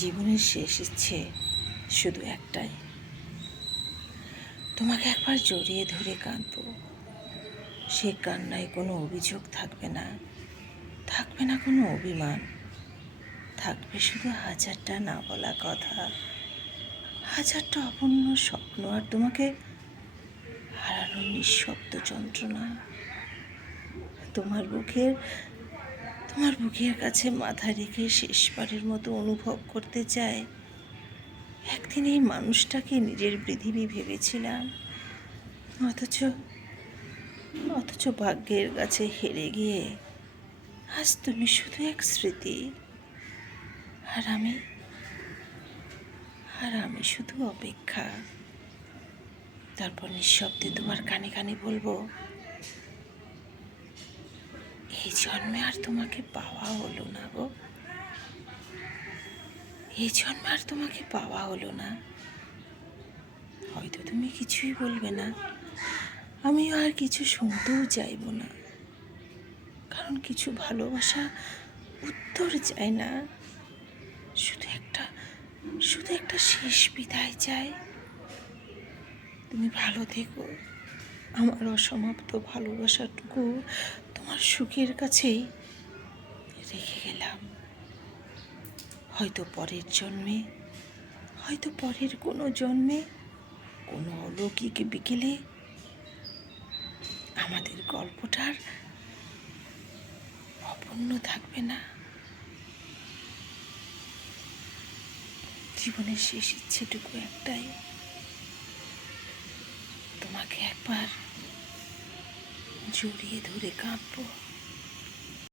জীবনের শেষ ইচ্ছে শুধু একটাই, তোমাকে একবার জড়িয়ে ধরে কাঁদবো। সে কান্নায় কোনো অভিযোগ থাকবে না, থাকবে না কোনো অভিমান, থাকবে শুধু হাজারটা না বলা কথা, হাজারটা অপূর্ণ স্বপ্ন, আর তোমাকে হারানোর নিঃশব্দ যন্ত্রণা। তোমার বুকের তোমার বুকের কাছে মাথা রেখে শেষবারের মতো অনুভব করতে চাই, একদিন এই মানুষটাকে নিজের পৃথিবী ভেবেছিলাম, অথচ অথচ ভাগ্যের কাছে হেরে গিয়ে আজ তুমি শুধু এক স্মৃতি, আর আমি আর আমি শুধু অপেক্ষা। তারপর নিঃশব্দে তোমার কানে কানে বলবো, এই জন্মে আর তোমাকে পাওয়া হলো না গো, এই জন্মে আর তোমাকে পাওয়া হলো না। হয়তো তুমি কিছুই বলবে না, আমিও আর কিছু শুনতেও চাইব না, কারণ কিছু ভালোবাসা উত্তর চায় না, শুধু একটা শেষ বিদায় চাই। তুমি ভালো থেকো, আমার অসমাপ্ত ভালোবাসাটুকু তোমার সুখের কাছেই রেখে গেলাম। হয়তো পরের জন্মে, হয়তো পরের কোনো জন্মে, কোনো অলৌকিক বিকেলে আমাদের গল্পটার অপূর্ণ থাকবে না। জীবনের শেষ ইচ্ছেটুকু একটাই, তোমাকে একবার জড়িয়ে ধরে কাঁদবো।